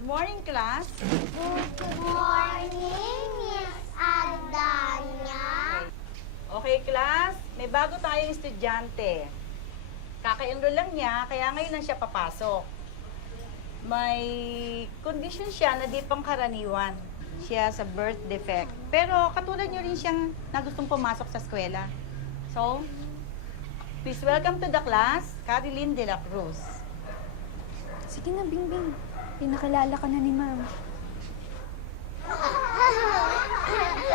Good morning, class. Good morning, Miss Adanya. Okay, class. May bago tayong estudyante. Kaka-enroll lang niya, kaya ngayon lang siya papasok. May condition siya na di pangkaraniwan. Siya sa birth defect. Pero katulad niyo rin siyang na gustong pumasok sa eskwela. So, please welcome to the class, Caroline de la Cruz. Sige na, Bingbing. Pinakilala ka na ni Ma'am.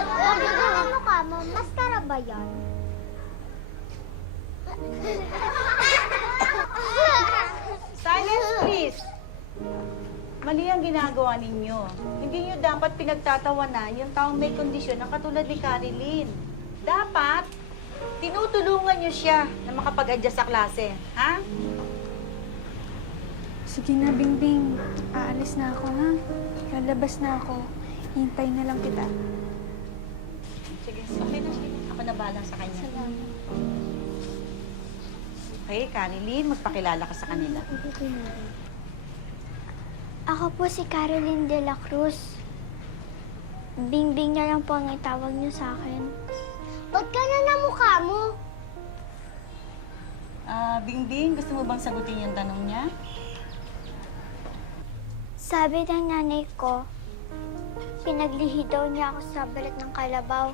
Ano ang mukha mo? Maskara ba yan? Silence, please! Mali ang ginagawa ninyo. Hindi nyo dapat pinagtatawanan yung taong may kondisyon na katulad ni Caroline. Dapat, tinutulungan nyo siya na makapag-adjust sa klase. Ha? Sige na, Bingbing. Aalis na ako, ha? Lalabas na ako. Hintay na lang kita. Sige, okay na siya. Ako na bahala sa kanya. Salamat. Okay, Caroline, magpakilala ka sa kanila. Ako po si Caroline de la Cruz. Bingbing na lang po ang itawag niyo sa akin. Ba't ka na mukha mo? Bingbing, gusto mo bang sagutin yung tanong niya? Sabi ng nanay ko, pinaglihi daw niya ako sa balat ng kalabaw.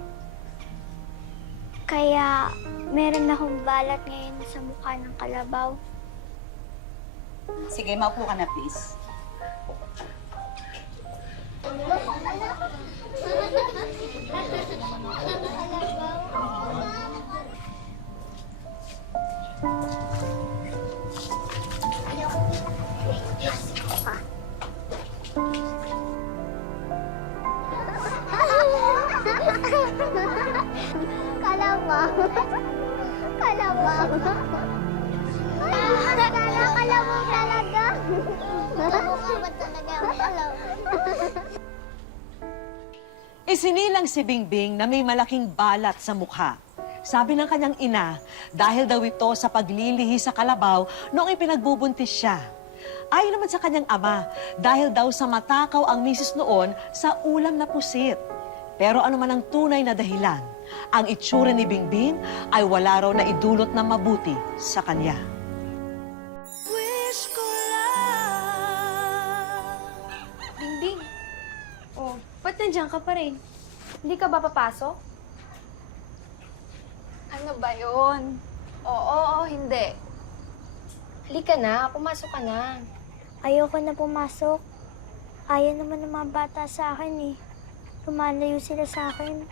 Kaya meron akong balat ngayon sa mukha ng kalabaw. Sige, maupo ka na, please. Kalabaw. Kalabaw. Kalabaw talaga. Mukha ba talaga ang kalabaw? Isinilang si Bingbing na may malaking balat sa mukha. Sabi ng kanyang ina, dahil daw ito sa paglilihi sa kalabaw noong ipinagbubuntis siya. Ayon naman sa kanyang ama, dahil daw sa matakaw ang misis noon sa ulam na pusit. Pero ano man ang tunay na dahilan, ang itsura ni Bingbing ay wala raw na idulot na mabuti sa kanya. Bingbing! Oh, ba't nandiyan ka pa rin? Hindi ka ba papasok? Ano ba yun? Oo, hindi. Halika na, pumasok ka na. Ayoko na pumasok. Ayaw naman ng mga bata sa akin eh. Lumalayo sila sa akin.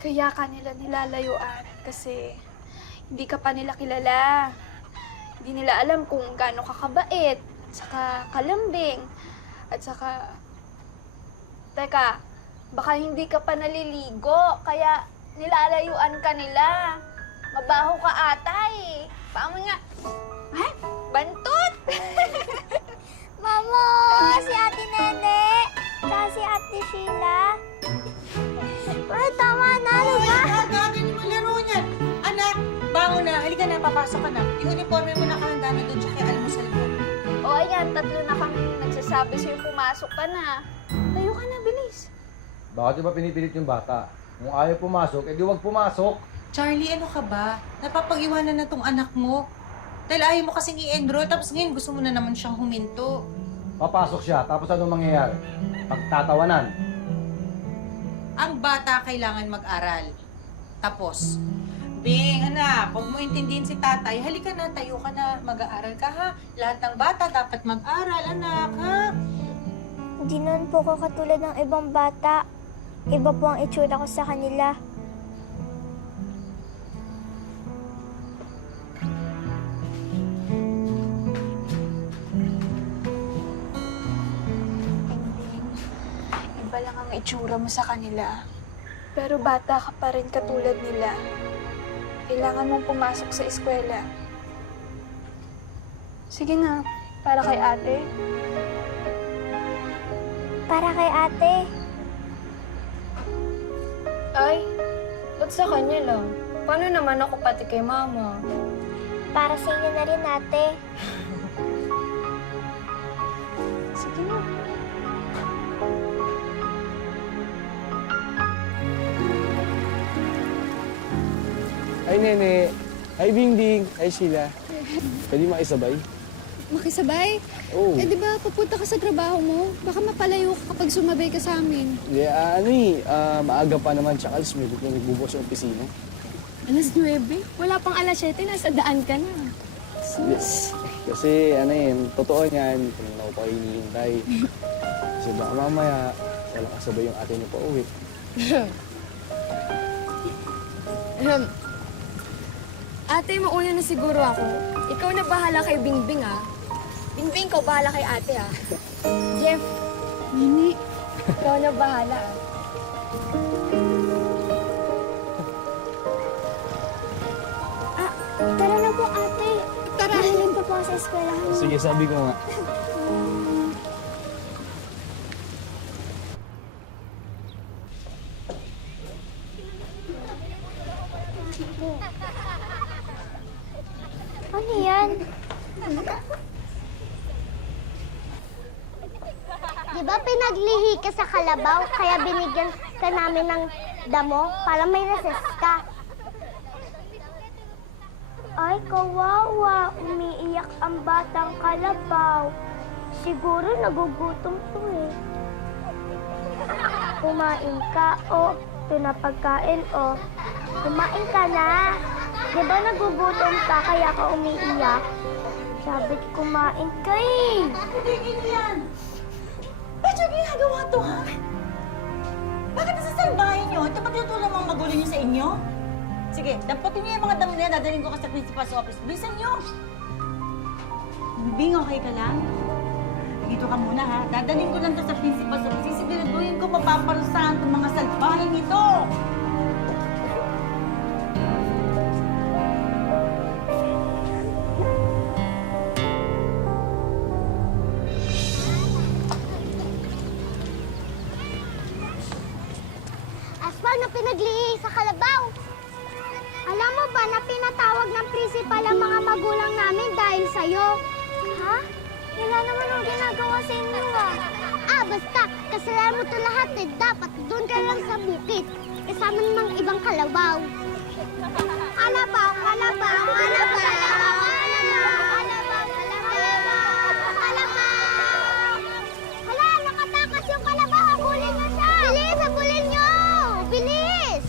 Kaya ka nila nilalayuan kasi hindi ka pa nila kilala. Hindi nila alam kung gaano ka kabait, at saka kalambing, at saka... Teka, baka hindi ka pa naliligo, kaya nilalayuan ka nila. Mabaho ka ata eh. Paano nga? Ay, bantot! Mamo! Si Ate Nene! Tsaka si Ate Sheila! Uy, tama na! Ano ba? Gagawin mo laro niyan. Anak, bangon na. Halika na, papasok ka na. Yung uniforme mo nakahanda na doon, tsaka yung almusal mo. O ayan, tatlo na kami nagsasabi sa'yo pumasok ka na. Tayo ka na, bilis. Bakit ba pinipilit yung bata? Kung ayaw pumasok, edi wag pumasok. Charlie, ano ka ba? Napapag-iwanan na tong anak mo. Dahil ayaw mo kasing i-enroll, tapos ngayon gusto mo na naman siyang huminto. Papasok siya, tapos anong mangyayari? Pagtatawanan. Ang bata kailangan mag-aral. Tapos, Bing, anak, huwag mo intindihin si tatay. Halika na, tayo ka na, mag-aaral ka ha. Lahat ng bata dapat mag-aral, anak, ha? Hindi naman po ko katulad ng ibang bata. Iba po ang itsura ko sa kanila. Iba lang ang itsura mo sa kanila. Pero bata ka pa rin katulad nila. Kailangan mong pumasok sa eskwela. Sige na, para kay ate. Para kay ate. Ay, ba't sa kanya lang? Paano naman ako pati kay mama? Para sa inyo na rin, ate. Sige na. Hi, Nene. Hi, Bingbing. Hi, Sheila. Pwede makisabay? Makisabay? Oo. Eh, di ba pupunta ka sa trabaho mo? Baka mapalayo ka kapag sumabay ka sa amin. Maaga pa naman, tsaka alas 9 kung nagbubukas sa opisina. Alas 9? Wala pang alas 7, nasa daan ka na. Yes. Kasi, totoo niyan, kung ako pa hinihintay. Kasi baka mamaya, walang kasabay yung ate niyo pa uwi. Ate, mauna na siguro ako. Ikaw na bahala kay Bingbing, ah. Bingbing, ikaw bahala kay ate, ah. Jeff. Nini. Ikaw na bahala, ah. Tara na po, ate. Tara. Mahiling pa po ako sa eskwelahan. Sige, sabi ko nga. Ano yan? Di ba pinaglihi ka sa kalabaw, kaya binigyan ka namin ng damo para may recess ka? Ay, kawawa. Umiiyak ang batang kalabaw. Siguro nagugutom to eh. Kumain ka, o. Ito na pagkain, o. Kumain ka na. Di ba nagugutom ka kaya ka umiiyak? Sabi ko kumain ka eh. Tigil yan! Ba't yung ginagawa to, ha? Bakit nasa salbahin nyo? Ito ba tinutulong mga magulo nyo sa inyo? Sige, dampatin niyo yung mga damo na yan. Dadaling ko ka sa principal's office. Bilisan nyo! Bing, okay ka lang? Dito ka muna, ha? Dadaling ko lang to sa principal's office. Sisiguraduhin ko mapaparusahan itong mga salbahin ito! Aswang na pinaglihi sa kalabaw. Alam mo ba na pinatawag ng principal ang mga magulang namin dahil sa'yo? Ha? Wala naman ang ginagawa sa inyo ah. Basta, kasalanan mo to lahat eh. Dapat doon ka lang sa bukid. Kasama namang ibang kalabaw. Kalabaw, kalabaw, kalabaw, kalabaw, kalabaw, kalabaw. Hala, nakatakas yung kalabaw. Habulin na siya. Bilis, habulin nyo. Bilis.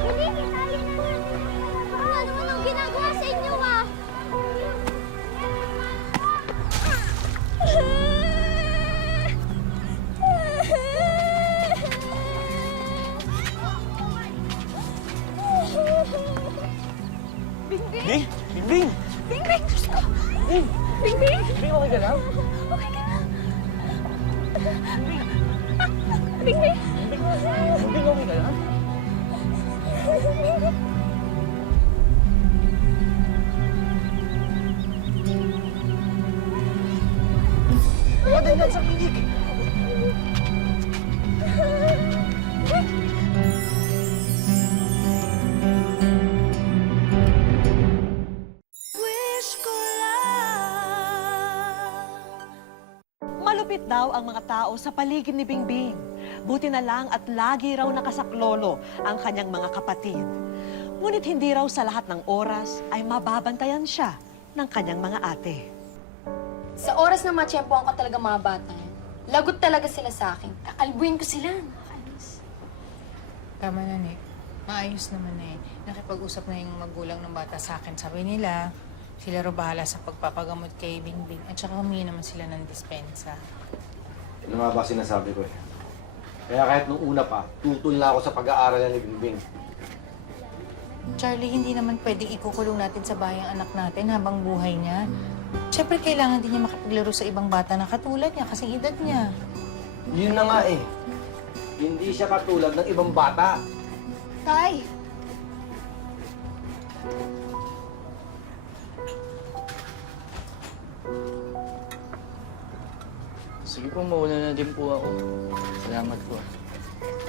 Bilis, hinali na. Ano naman ang ginagawa sa inyo ah? Bingbing! Bingbing! Bingbing! Diyos ko! Hey! Bingbing! Bingbing, okay ka lang? Okay ka na. Bingbing! Bingbing, okay ka lang? Madalian sa klinik! Malupit daw ang mga tao sa paligid ni Bingbing. Buti na lang at lagi raw nakasaklolo ang kanyang mga kapatid. Ngunit hindi raw sa lahat ng oras ay mababantayan siya ng kanyang mga ate. Sa oras na matsyempohan ko talaga mga bata yan, lagot talaga sila sa akin. Kakalbuin ko sila. Tama na, Nick. Maayos naman eh. Nakipag-usap na yung magulang ng bata sa akin. Sabi nila, sila ro bahala sa pagpapagamot kay Bingbing at saka humingi naman sila ng dispensa. Ano nga ba sinasabi ko eh? Kaya kahit nung una pa, tutol na ako sa pag-aaral ni Bingbing. Charlie, hindi naman pwedeng ikukulong natin sa bahay ang anak natin habang buhay niya. Siyempre, kailangan din niya makapaglaro sa ibang bata na katulad niya kasi edad niya. Yun na nga eh. Hindi siya katulad ng ibang bata. Tay! Sige po, mauna na din po ako. Salamat po.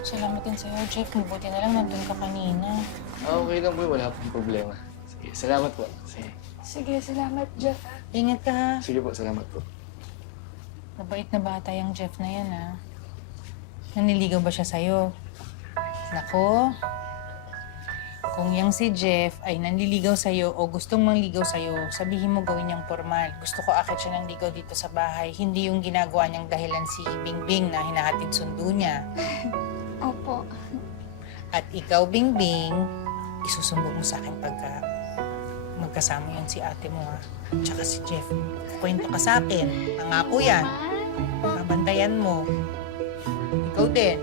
Salamat din sa'yo, Jeff. Mabuti na lang nandun ka kanina. Okay lang po, wala pong problema. Sige, salamat po. Sige. Sige, salamat, Jeff. Ingat ka, ha? Sige po, salamat po. Mabait na bata yung Jeff na yan, ha? Naniligaw ba siya sa'yo? Nako, kung yang si Jeff ay nanliligaw sa'yo o gustong mangligaw sa'yo, sabihin mo gawin niyang formal. Gusto ko akit siya ng ligaw dito sa bahay, hindi yung ginagawa niyang dahilan si Bingbing na hinahatid sundo niya. Opo. At ikaw, Bingbing, isusumbong mo sa akin pagka magkasama yun si ate mo, ha? Tsaka si Jeff. Kwento ka sa akin. Pangako yan. Babantayan mo. Ikaw din.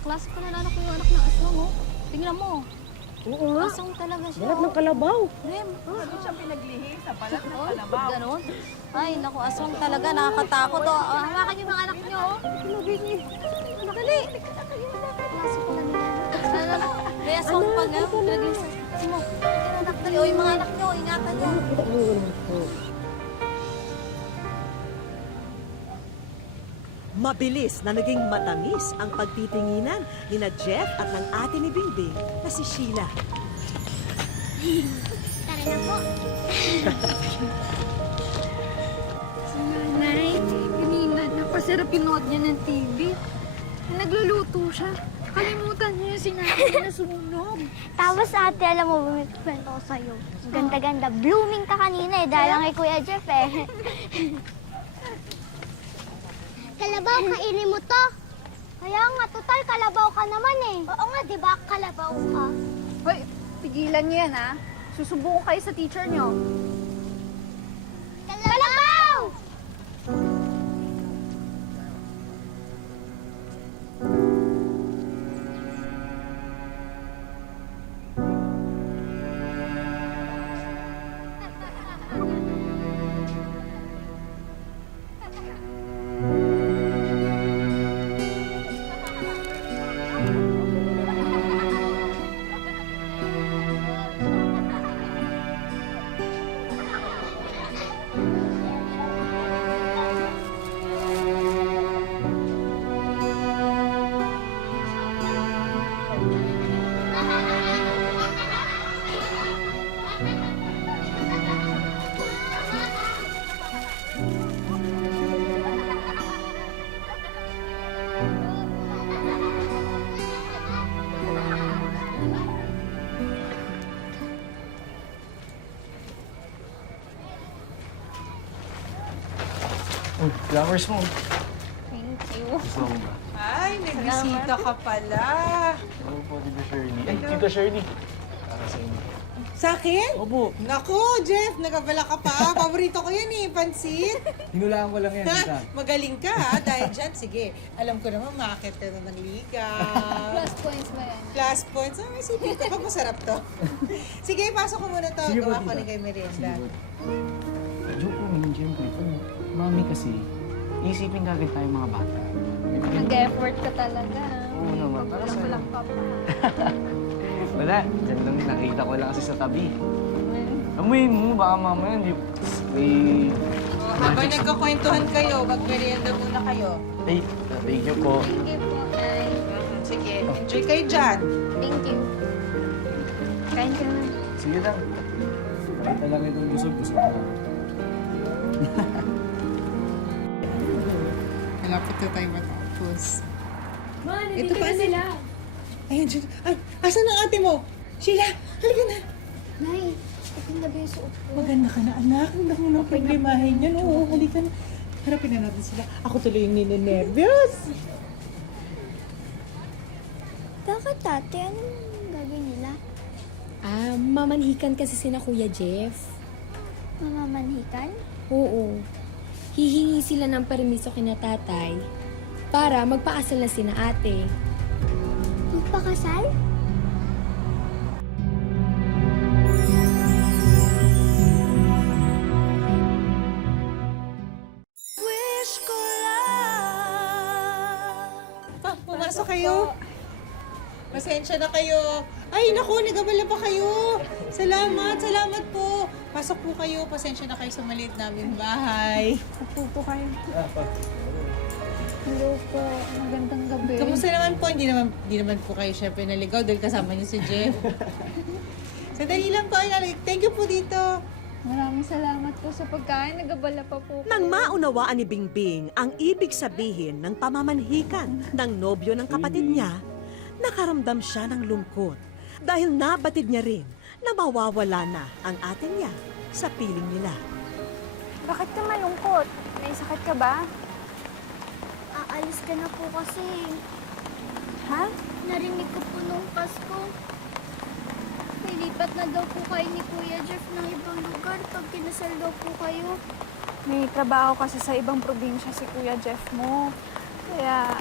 Klase pa na anak ko yung anak ng aswang, oh. Tingnan mo. Oo nga. Aswang talaga siya. Balat ng kalabaw. Rem. Ano siya pinaglihi sa balat ng kalabaw? Ganon. Ay, naku, aswang talaga. Nakakatakot, oh. Hawakan yung mga anak niyo, oh. Dali. Klase pa na nila. Sana, may aswang pa nga. Lagyan sa mo. Anak, dali. O, yung mga anak niyo, ingatan niyo. Mabilis na naging matamis ang pagtitinginan ni na Jeff at ng ate ni Bingbing na si Sheila. Tara na po. Si nanay, kanina, napasarap yung nood niya ng TV. Nagluluto siya. Kalimutan niya yung sinabi na sunog. Tapos ate, alam mo, may kwento ko sa'yo. Ganda-ganda. Blooming ka kanina eh, dahil lang kay Kuya Jeff eh. Kalabaw, kainin mo to. Kaya nga, total kalabaw ka naman eh. Oo nga, di ba? Kalabaw ka. Hoy, pigilan niyo yan, ha? Susubukan kayo sa teacher niyo. Kalabaw! Oh, flowers mo. Thank you. Gusto mo ba? Ay, may bisita ka pala. Oo po, Tita Shirley. Ay, Tita Shirley. Para sa inyo. Sa akin? Opo. Nako, Jeff, nagabala ka pa. Paborito ko yan eh, pansit. Hinulaan ko lang yan, Tita. Magaling ka ha, dahil dyan, sige. Alam ko naman, makakit ka na ng ligaw. Plus points ba yan? Plus points. Ah, may sipin ko. Pag masarap to. Sige, pasok ko muna to. Sige po, Gawa ko tita. ni kay merienda. Joke lang yun, Siyempre. Mami kasi, isipin kagad tayo mga bata. Nag-effort ka talaga. Oo naman, para sa'yo. Walang ka pa. Wala, dyan lang nakita ko lang kasi sa tabi. Amuyin mo, baka mamaya hindi... May... Habang nagkakwentuhan kayo, mag-merienda muna kayo. Ay, thank you po. Thank you po, Nay. Sige, enjoy kayo dyan. Thank you. Kain ka na. Sige lang. Nakita lang itong busog na. Malapit na tayo matapos. Ito pa sila. Ayun, dyan. Ay, asan ang ate mo? Sheila, halika na. Nay, maganda ba yung suot ko? Maganda ka na, anak. Hindi mo nang problemahin yan. Oo, halika na. Harapin na natin sila. Ako tuloy yung nininervyos. Bakit ate? Anong gagawin nila? Mamanhikan kasi sina Kuya Jeff. Mamamanhikan? Oo. Hihingi sila ng permiso kina tatay para magpakasal na sina ate. Magpakasal? Pumasok kayo. Pasensya na kayo. Ay, naku, nagabala pa kayo. Salamat, salamat po. Pasok po kayo. Pasensya na kayo sa maliit namin bahay. Upo po kayo. Hello po. Magandang gabi. Kamusta naman po? Hindi naman po kayo syempre naligaw dahil kasama niyo si Jeff. Sandali lang po. Thank you po dito. Maraming salamat po sa pagkain. Nagabala pa po. Nang maunawaan ni Bingbing ang ibig sabihin ng pamamanhikan ng nobyo ng kapatid niya, nakaramdam siya ng lungkot dahil nabatid niya rin na mawawala na ang ate niya sa piling nila. Bakit ka malungkot? May sakit ka ba? Aalis ka na po kasi. Ha? Narinig ko po nung Pasko. Lilipat na daw po kayo ni Kuya Jeff ng ibang lugar pag kinasal daw po kayo. May trabaho kasi sa ibang probinsya si Kuya Jeff mo. Kaya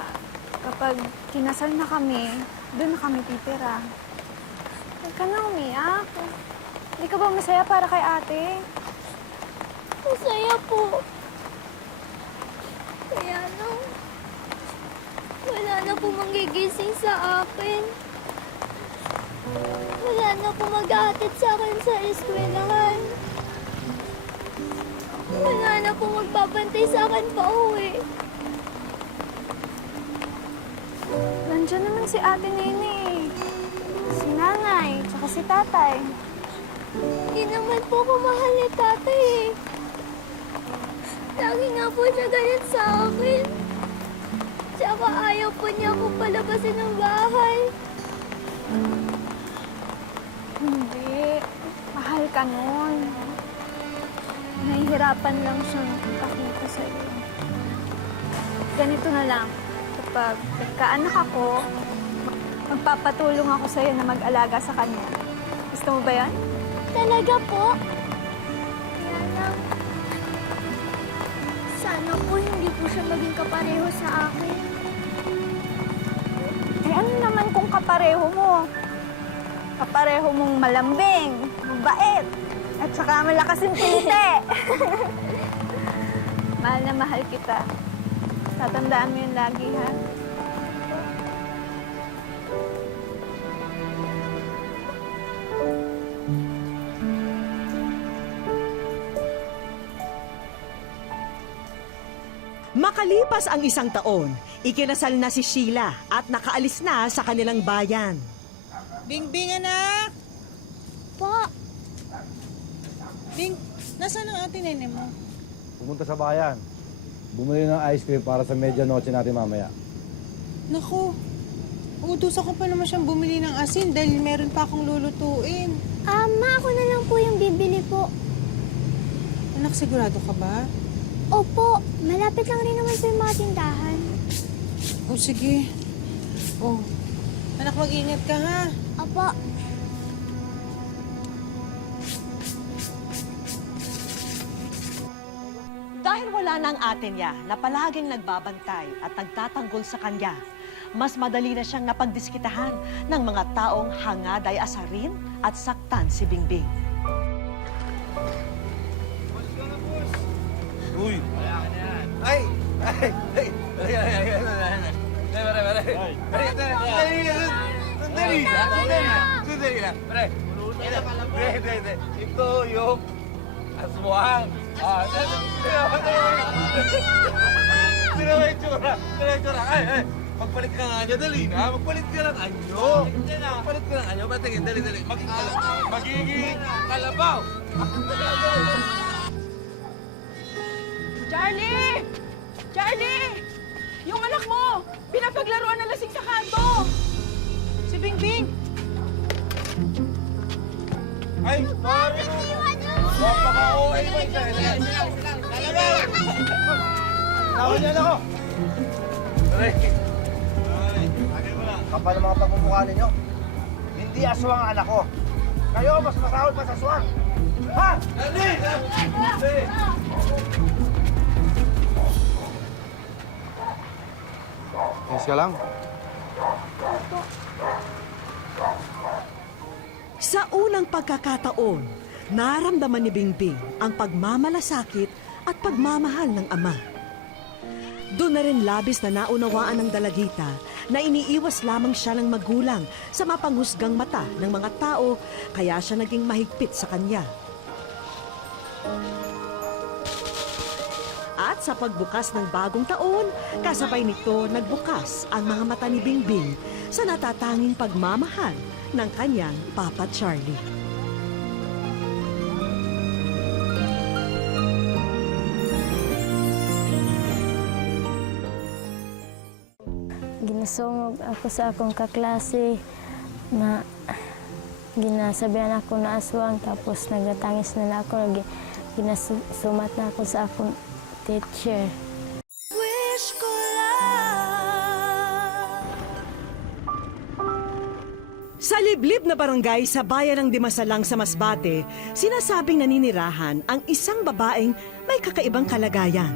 kapag kinasal na kami, doon na kami titira. Huwag ka na umiyak. Hindi ka ba masaya para kay ate? Masaya po. Kaya lang, wala na po manggigising sa akin. Wala na po mag-aatid sa akin sa eskwelahan. Wala na po magbabantay sa akin pa uwi. Nandiyan naman si ate Nene. Si nanay, tsaka si tatay. Hindi naman po ako mahal ni tatay eh. Lagi nga po siya ganyan sa akin. Tsaka ayaw po niya akong palabasin ng bahay. Hindi. Mahal ka nun. Nahihirapan lang siyang ipakita sa iyo. Ganito na lang. Kapag nagkaanak ako, magpapatulong ako sa iyo na mag-alaga sa kanya. Gusto mo ba yan? Talaga po? Kaya lang, sana po hindi po siya maging kapareho sa akin. Eh ano naman kung kapareho mo? Kapareho mong malambing, mabait, at saka malakas yung pilite. Mahal na mahal kita. Tatandaan mo yun lagi, ha? Makalipas ang 1 taon, ikinasal na si Sheila at nakaalis na sa kanilang bayan. Bingbing, anak! Po, Bing, nasaan ang ate Nene mo? Pumunta sa bayan. Bumili ng ice cream para sa medianoche natin mamaya. Naku, uutusan ko pa naman siyang bumili ng asin dahil meron pa akong lulutuin. Ma, ako na lang po yung bibili po. Anak, sigurado ka ba? Opo, malapit lang rin naman po yung mga tindahan. O sige. Oh, anak, mag-ingat ka ha. Opo. Dahil wala na ang ate niya na palaging nagbabantay at nagtatanggol sa kanya, mas madali na siyang napagdiskitahan ng mga taong hangad ay asarin at saktan si Bingbing. Uy! Ay! Ay! Ay! Sandali lang. Pre! Hindi. Ito yung aswang. Sino may tsura? Ay! Magpalit ka nga niya, dali na. Magpalit ka ng anyo. Magpalit ka ng anyo. Patingin, dali. Magiging kalabaw. Charlie! Charlie! Yung anak mo! Pinapaglaruan ng lasing sa kanto! Si Bingbing! Ay! Mami! Wapaka-OA mo siya. Tawag niyan ako! Aray! Kapal ang mga pagmumukha ninyo. Hindi aswang ang anak ko. Kayo mas masahol pa sa aswang. Ha? Hindi! Yes ka lang? Sa unang pagkakataon, naramdaman ni Bingbing ang pagmamalasakit at pagmamahal ng ama. Doon na rin labis na naunawaan ng dalagita na iniiwas lamang siya ng magulang sa mapanghusgang mata ng mga tao, kaya siya naging mahigpit sa kanya. At At sa pagbukas ng bagong taon, kasabay nito nagbukas ang mga mata ni Bingbing sa natatanging pagmamahal ng kanyang Papa Charlie. Ginasungog ako sa akong kaklase na ginasabihan ako na aswang, tapos nagatangis na ako, ginasumat na ako sa akong teacher. Sa liblib na barangay sa bayan ng Dimasalang sa Masbate, sinasabing naninirahan ang isang babaeng may kakaibang kalagayan.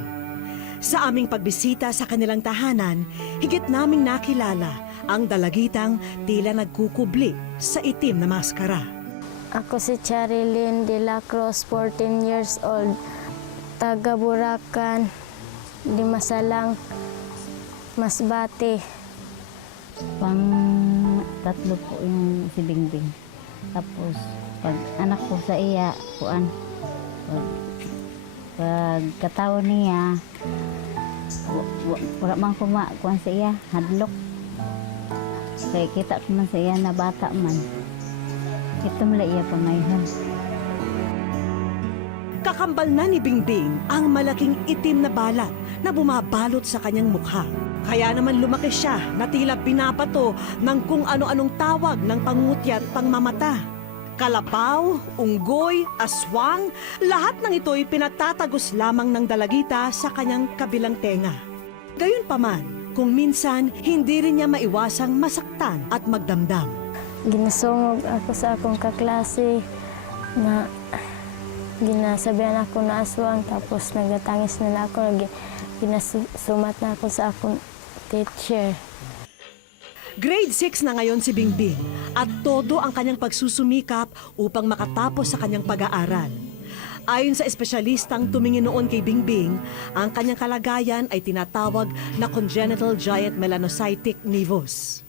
Sa aming pagbisita sa kanilang tahanan, higit naming nakilala ang dalagitang tila nagkukubli sa itim na maskara. Ako si Charilyn de la Cruz, 14 years old, taga Buracan, Dimasalang, Masbate. Tatlo po yung si Bingbing. Tapos, pag anak ko sa iya, pag kataon niya, wala man kumakuan sa iya, hadlok. Kaya kita ko man sa iya na bata man. Ito mula iya pamayhan. Kakambal na ni Bingbing ang malaking itim na balat na bumabalot sa kanyang mukha. Kaya naman lumaki siya na tila binabato ng kung ano-anong tawag ng pangungutya at pangmamata. Kalabaw, unggoy, aswang, lahat ng ito'y pinatatagos lamang ng dalagita sa kanyang kabilang tenga. Gayunpaman, kung minsan hindi rin niya maiwasang masaktan at magdamdam. Ginasungog ako sa akong kaklase na ginasabihan ako na aswang, tapos nagatangis na ako, ginasumat na ako sa akong teacher. Grade 6 na ngayon si Bingbing at todo ang kanyang pagsusumikap upang makatapos sa kanyang pag-aaral. Ayon sa espesyalistang tumingin noon kay Bingbing, ang kanyang kalagayan ay tinatawag na congenital giant melanocytic nevus.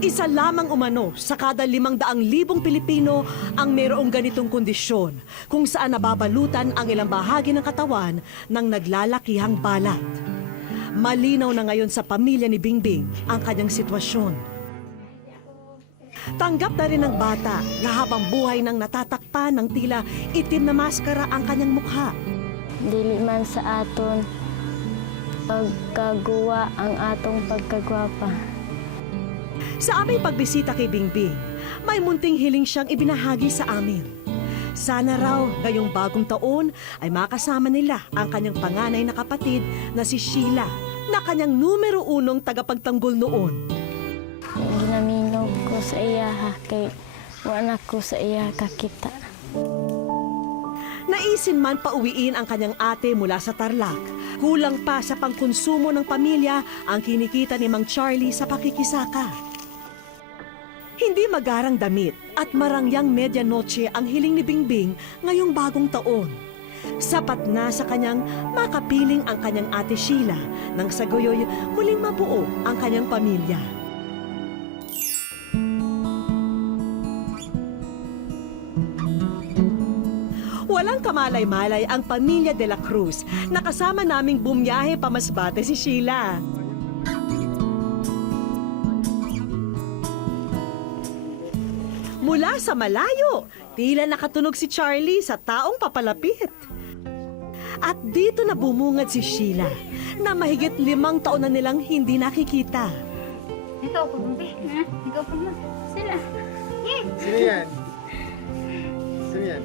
Isa lamang umano sa kada 500,000 Pilipino ang mayroong ganitong kondisyon kung saan nababalutan ang ilang bahagi ng katawan ng naglalakihang balat. Malinaw na ngayon sa pamilya ni Bingbing ang kanyang sitwasyon. Tanggap na rin ng bata na habang buhay nang natatakpan ng tila itim na maskara ang kanyang mukha. Dili man sa aton pagkagawa ang atong pagkagwapa. Sa aming pagbisita kay Bingbing, may munting hiling siyang ibinahagi sa amin. Sana raw ngayong bagong taon ay makasama nila ang kanyang panganay na kapatid na si Sheila, na kanyang numero 1 tagapagtanggol noon. Ginaminog ko sa iya kay wala ko sa iya kakita. Naisin man pauwiin ang kanyang ate mula sa Tarlac. Kulang pa sa pangkonsumo ng pamilya ang kinikita ni Mang Charlie sa pakikisaka. Hindi magarang damit at marangyang medianoche ang hiling ni Bingbing ngayong bagong taon. Sapat na sa kanyang makapiling ang kanyang ate Sheila nang sa gayoy muling mabuo ang kanyang pamilya. Walang kamalay-malay ang pamilya de la Cruz na kasama naming bumiyahe pa Masbate si Sheila. Mula sa malayo, tila nakatunog si Charlie sa taong papalapit. At dito na bumungad si Sheila na mahigit 5 taon na nilang hindi nakikita. Ikaw po, ikaw po na. Sila. Sino yan? Sino yan?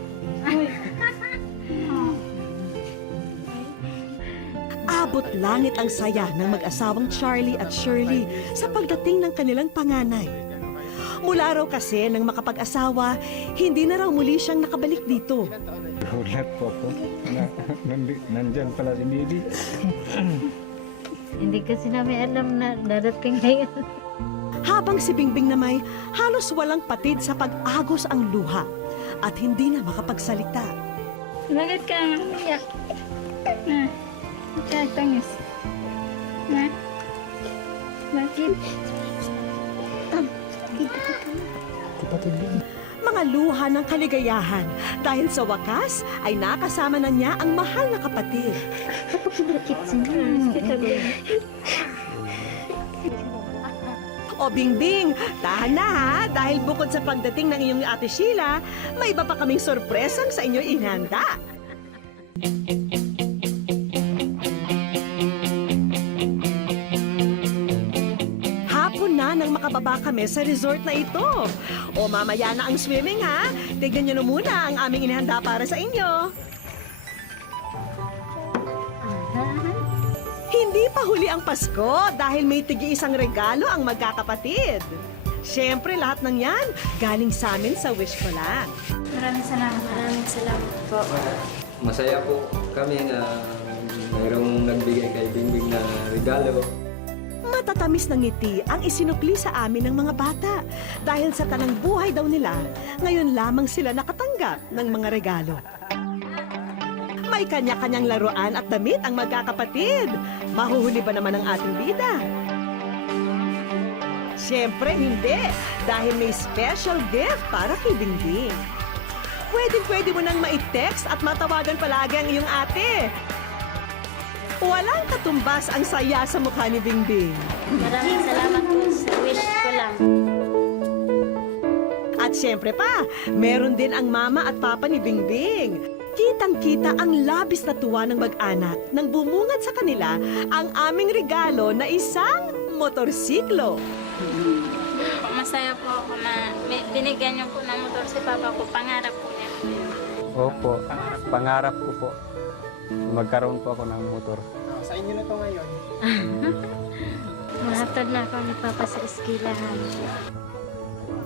Abot langit ang saya ng mag-asawang Charlie at Shirley sa pagdating ng kanilang panganay. Mula raw kasi nang makapag-asawa, hindi na raw muli siyang nakabalik dito. Nagulat po ako na nandyan pala si Bibi. Hindi kasi namin alam na darating ngayon. Habang si Bingbing na may halos walang patid sa pag-agos ang luha at hindi na makapagsalita. Bakit ka umiyak? Tangis. Bakit? mga luha ng kaligayahan dahil sa wakas ay nakasama na niya ang mahal na kapatid. O Bingbing, tahan na ha, dahil bukod sa pagdating ng iyong ate Sheila, may iba pa kaming sorpresang sa inyo inihanda. Hapon na nang makababa kami sa resort na ito. O mamaya na ang swimming ha, tignan nyo na muna ang aming inihanda para sa inyo. Hindi pa huli ang Pasko dahil may tigi-isang regalo ang magkakapatid. Siyempre, lahat ng yan galing sa amin sa Wish Ko Lang. Maraming salamat po. Masaya po kami na mayroong nagbigay kay Bingbing na regalo. Matatamis ng ngiti ang isinukli sa amin ng mga bata dahil sa tanang buhay daw nila, ngayon lamang sila nakatanggap ng mga regalo. May kanya-kanyang laruan at damit ang magkakapatid. Mahuhuli ba naman ang ating bida? Siyempre hindi, dahil may special gift para kay Bingbing. Pwede mo nang ma-text at matawagan palagi ang iyong ate. Walang katumbas ang saya sa mukha ni Bingbing. Maraming salamat po sa Wish Ko Lang. At siyempre pa, meron din ang mama at papa ni Bingbing. Kitang-kita ang labis na tuwa ng mag-anak nang bumungad sa kanila ang aming regalo na isang motorsiklo. Masaya po ako na binigyan niyo po ng motor si Papa ko. Pangarap po niya. Opo, pangarap ko po. Magkaroon po ako ng motor. Mahatod na ako ni Papa sa eskwelahan.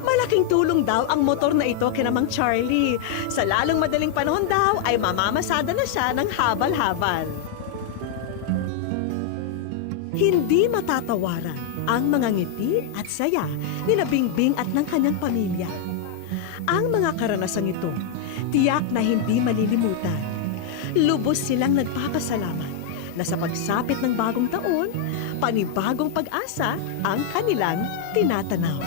Malaking tulong daw ang motor na ito kina Mang Charlie. Sa lalong madaling panahon daw ay mamamasada na siya ng habal-habal. Hindi matatawaran ang mga ngiti at saya ni Bingbing at ng kanyang pamilya. Ang mga karanasang ito, tiyak na hindi malilimutan. Lubos silang nagpapasalamat na sa pagsapit ng bagong taon, panibagong pag-asa ang kanilang tinatanaw.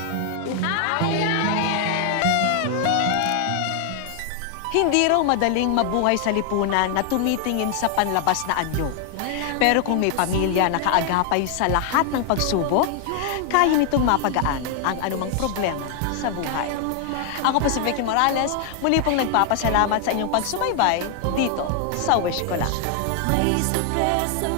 Hindi raw madaling mabuhay sa lipunan na tumitingin sa panlabas na anyo. Pero kung may pamilya na kaagapay sa lahat ng pagsubok, kaya nitong mapagaan ang anumang problema sa buhay. Ako po si Vicky Morales, muli pong nagpapasalamat sa inyong pagsubaybay dito sa Wish Ko Lang. May sorpresa